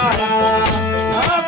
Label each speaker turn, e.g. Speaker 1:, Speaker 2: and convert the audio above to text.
Speaker 1: Oh,